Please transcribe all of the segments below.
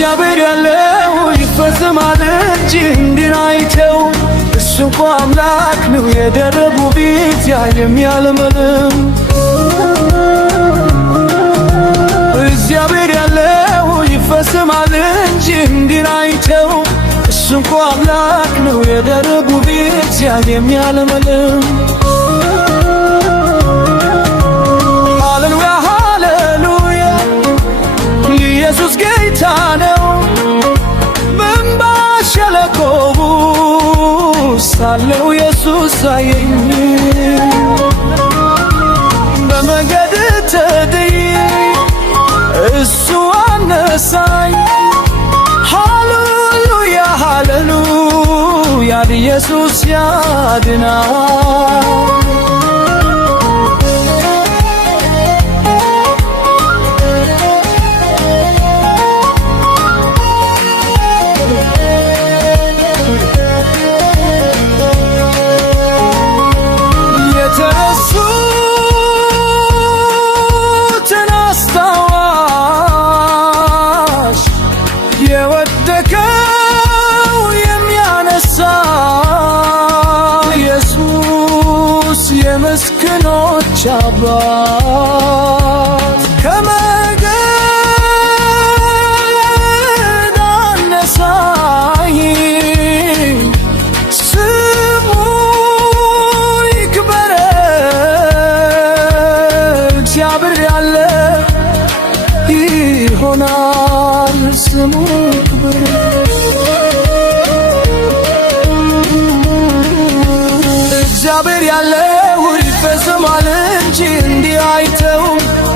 እግዚአብሔር ያለው ይፈጽማል እንጂ እንዲናይተው እሱ እኮ አምላክ ነው የደረጉ ፊት የሚያለመልም እግዚአብሔር ያለው ይፈጽማል እንጂ እንዲናይተው እሱ እኮ አምላክ ነው የደረጉ ፊት የሚያለመልም ሃሌሉያ ሃሌሉያ ኢየሱስ ጌታ ነው በእንባ ሸለቆ ሳለው ኢየሱስ አየኝ በመንገድ ተጥዬ እሱ አነሳኝ ሃሌሉያ ሃሌሉያ ኢየሱስ ያድናል የምስኪኖች አባት ከመንገድ አነሳኝ ስሙ ይክበር እግዚአብሔር ያለ ይሆናል ስሙ ይክበር እግዚአብሔር ያለ ይፈጽማል እንጂ እንዲያይተው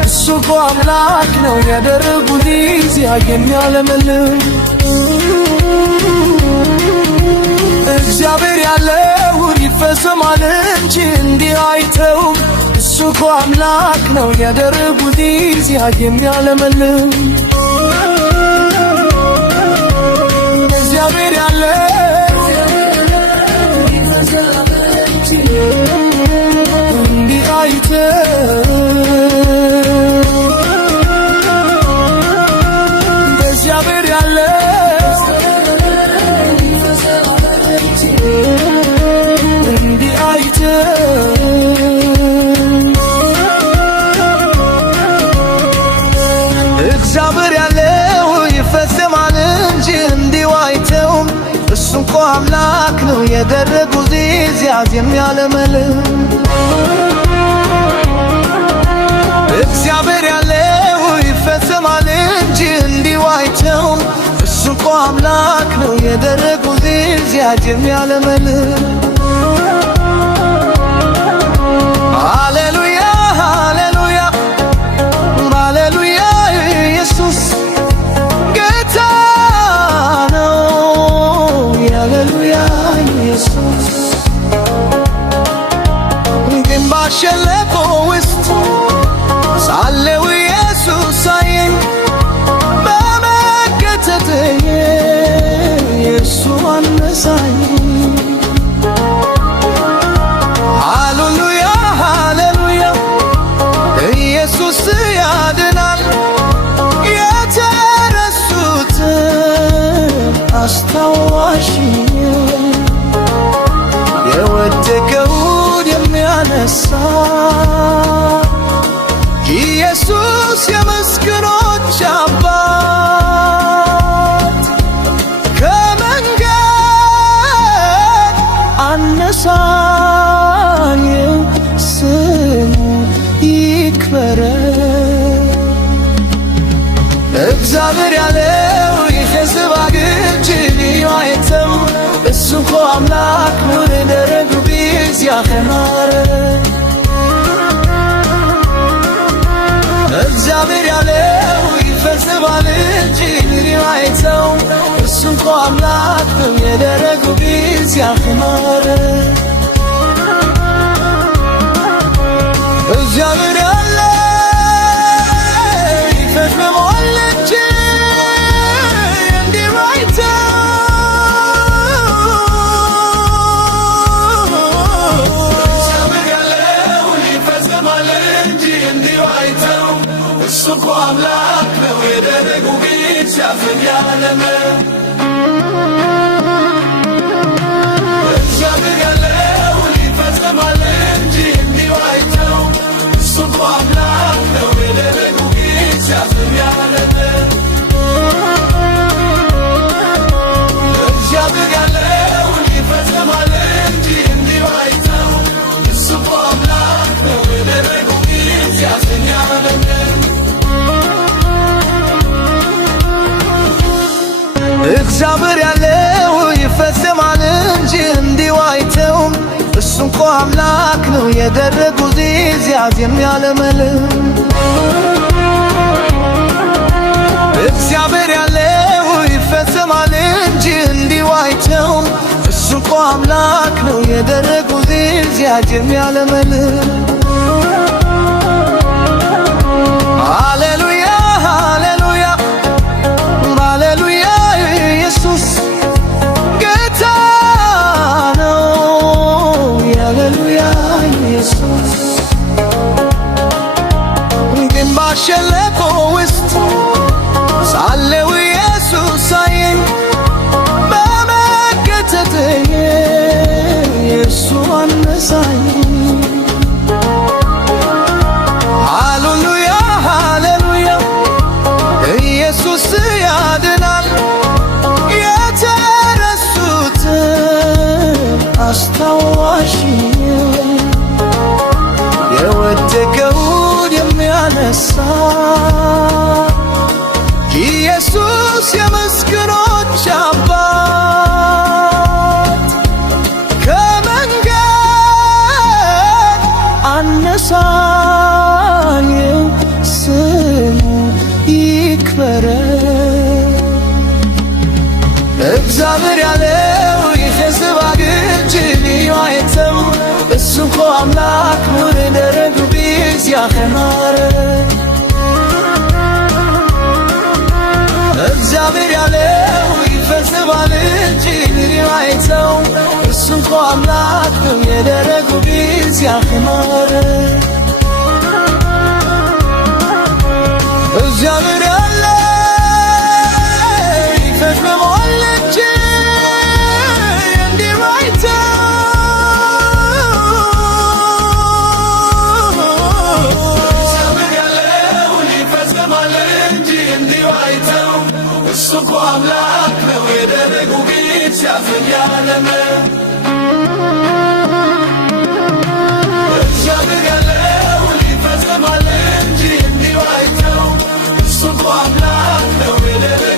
እሱ እኮ አምላክ ነው ያደረጉ ጊዜ የሚያለመልም እግዚአብሔር ያለው ይፈጽማል እንጂ እንዲያይተው እሱ እኮ አምላክ ነው ያደረጉ ጊዜ የሚያለመልም እግዚአብሔር ያለው እግዚአብሔር ያለ እንዲህ አይተው እግዚአብሔር ያለው ይፈጽማል እንጂ እንዲህ አይተው እሱ እኮ አምላክ ነው የደረጉ ዚያዝ የሚያለመልም እግዚአብሔር ያለው ይፈጽማል እንጂ እንዲሁ አይተውም እሱ እኮ አምላክ ነው የደረጉ ዚያዝ የሚያለመልም ሃሌሉያ ሃሌሉያ ሃሌሉያ ኢየሱስ ጌታ ነው ሃሌሉያ ኢየሱስ ግን ባሸለቆ ውስጥ ሳለው ኢየሱስ አየኝ በመከተተኝ የእሱ አነሳኝ ሃሌሉያ ሃሌሉያ ኢየሱስ ያድናል የተረሱትን አስታዋሽ የወደቀውን የሚያነሳ ኢየሱስ የምስኪኖች አባት ከመንገድ አነሳኝ ስሙ ይክበር እግዚአብሔር ያለው ይፈጽማል እንጂ አይተው እሱ እኮ አምላክ ነው የደረጉ ቢዝ ያኸማረ እግዚአብሔር ያለው ይፈጽማል እንጂ አይተው እሱ እኮ አምላክ ነው የደረጉ ጊዜ ያኸማረ እግዚአብሔር ያለው ይፈጽማል እንጂ እንዲህ አይተው እግዚአብሔር ያለው ይፈጽማል እንጂ እንዲህ አይተው እሱ እኮ አምላክ ነው የደረጉ ጊዜ ሲያዝን ያለም እግዚአብሔር ያለውን ይፈጽማል እንጂ እንዲሁ አይተው እሱ እኮ አምላክ ነው የደረጉ ጌታ ሲያዝን ያለም እግዚአብሔር ያለውን ይፈጽማል እንጂ እንዲሁ አይተው እሱ እኮ አምላክ ነው የደረጉ ጌታ ሲያዝን ያለም እግዚአብሔር ያለው ይፈጽማል እንጂ እንዲሁ አይተውም እሱ እንኳ አምላክ ነው የደረጉ ዚያዝ የሚያለመልም እግዚአብሔር ያለው ይፈጽማል እንጂ እንዲሁ አይተውም እሱ እንኳ አምላክ ነው የደረጉ ዚያዝ የሚያለመልም ሃሌሉያ ሃሌሉያ ሃሌሉያ ኢየሱስ ጌታ ነው ሃሌሉያ ኢየሱስ ግን ባሸለቆ ውስጥ ሳለው ኢየሱስ አየኝ በመገተተኝ የእሱ አነሳኝ ሃሌሉያ ሃሌሉያ ኢየሱስ ያድናል የተረሱትን አስታዋሽ የወደቀውን የሚያነሳ ኢየሱስ የምስኪኖች አባት ከመንገድ አነሳኝ ስሙ ይክበር እግዚአብሔር ያለው ይፈጽማል እንጂ እንዲሁ አይተው እሱ እኮ አምላክ ነው የደረጉ ቢያኸማረ እግዚአብሔር ያለው ይፈጽማል እንጂ እንዲሁ አይተው እሱ እኮ አምላክ ነው የደረጉ ቢያኸማረ እግዚአብሔር ያለው ይፈጽማል እንጂ እንዲሁ አይተው እግዚአብሔር ያለው ይፈጽማል እንጂ እንዲሁ አይተው እሱ እኮ አምላክ ነው የደረጉ ጌታ ሲያዝን ያለም እግዚአብሔር ያለው ይፈጽማል እንጂ እንዲሁ አይተው እሱ እኮ አምላክ ነው የደረጉ